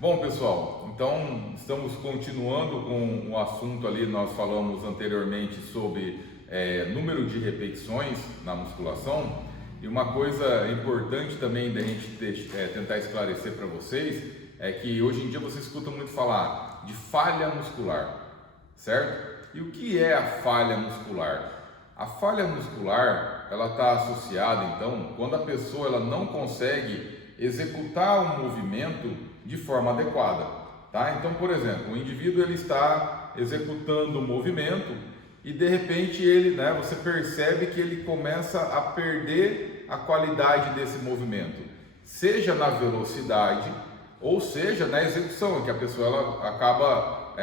Bom, pessoal, então estamos continuando com o assunto ali. Nós falamos anteriormente sobre número de repetições na musculação, e uma coisa importante também da gente tentar esclarecer para vocês é que hoje em dia você escuta muito falar de falha muscular, certo? E o que é a falha muscular? A falha muscular, ela está associada, então, quando a pessoa ela não consegue executar um movimento de forma adequada, tá? Então, por exemplo, o indivíduo ele está executando o movimento e de repente você percebe que ele começa a perder a qualidade desse movimento, seja na velocidade ou seja na execução, que a pessoa ela acaba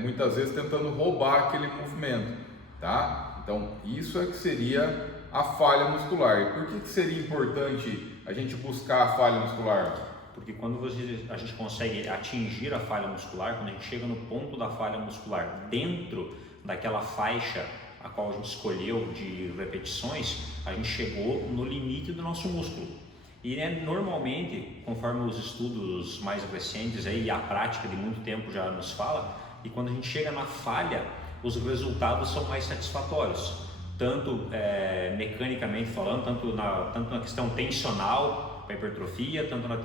muitas vezes tentando roubar aquele movimento, tá? Então, isso é que seria a falha muscular. E por que seria importante a gente buscar a falha muscular? Porque quando a gente consegue atingir a falha muscular, quando a gente chega no ponto da falha muscular dentro daquela faixa a qual a gente escolheu de repetições, a gente chegou no limite do nosso músculo. E normalmente, conforme os estudos mais recentes aí, e a prática de muito tempo já nos fala, e quando a gente chega na falha, os resultados são mais satisfatórios, tanto mecanicamente falando, tanto na questão tensional, a hipertrofia, tanto na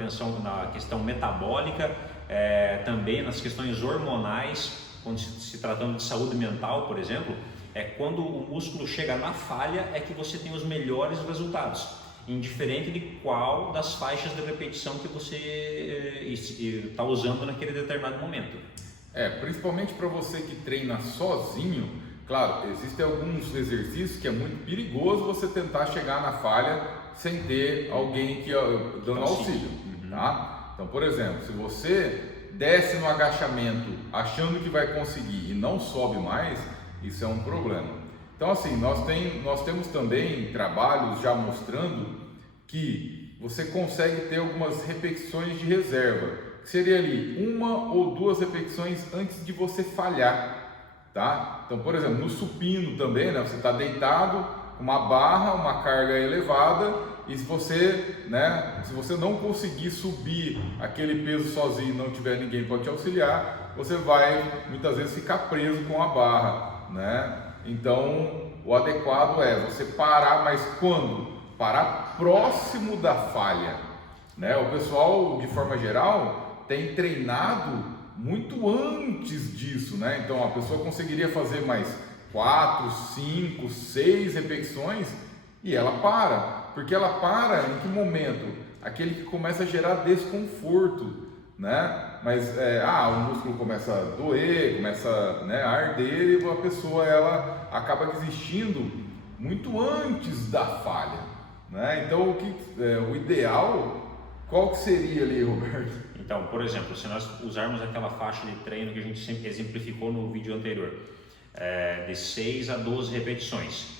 questão metabólica, também nas questões hormonais, quando se tratando de saúde mental, por exemplo, quando o músculo chega na falha é que você tem os melhores resultados, indiferente de qual das faixas de repetição que você está usando naquele determinado momento. Principalmente para você que treina sozinho, claro, existem alguns exercícios que é muito perigoso você tentar chegar na falha sem ter alguém que dando auxílio, tá? Então, por exemplo, se você desce no agachamento achando que vai conseguir e não sobe mais, isso é um problema. Então, assim, nós temos também trabalhos já mostrando que você consegue ter algumas repetições de reserva, que seria ali 1 ou 2 repetições antes de você falhar, tá? Então, por exemplo, no supino também, né, você está deitado com uma barra, uma carga elevada, e se você não conseguir subir aquele peso sozinho e não tiver ninguém para te auxiliar, você vai muitas vezes ficar preso com a barra, né? Então, o adequado é você parar, mas quando? Parar próximo da falha, né? O pessoal, de forma geral, tem treinado muito antes disso, né? Então, a pessoa conseguiria fazer mais 4, 5, 6 repetições e ela para. Porque ela para em que momento? Aquele que começa a gerar desconforto, né? Mas o músculo começa a doer, começa a arder e a pessoa ela acaba desistindo muito antes da falha, né? Então o ideal, qual que seria ali, Roberto? Então, por exemplo, se nós usarmos aquela faixa de treino que a gente sempre exemplificou no vídeo anterior, de 6 a 12 repetições,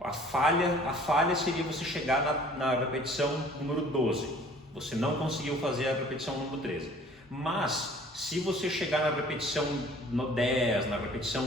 a falha seria você chegar na repetição número 12, você não conseguiu fazer a repetição número 13, mas se você chegar na repetição no 10, na repetição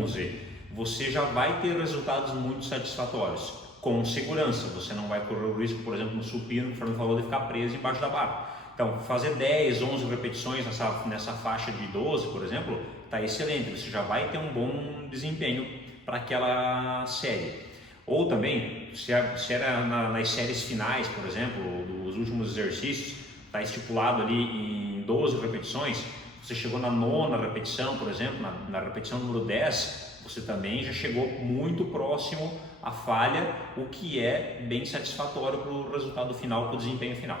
11, você já vai ter resultados muito satisfatórios, com segurança. Você não vai correr o risco, por exemplo, no supino, que o Fernando falou, de ficar preso embaixo da barra. Então, fazer 10, 11 repetições nessa faixa de 12, por exemplo, está excelente, você já vai ter um bom desempenho para aquela série. Ou também, se era nas séries finais, por exemplo, dos últimos exercícios, está estipulado ali em 12 repetições, você chegou na 9ª repetição, por exemplo, na repetição número 10, você também já chegou muito próximo à falha, o que é bem satisfatório para o resultado final, para o desempenho final.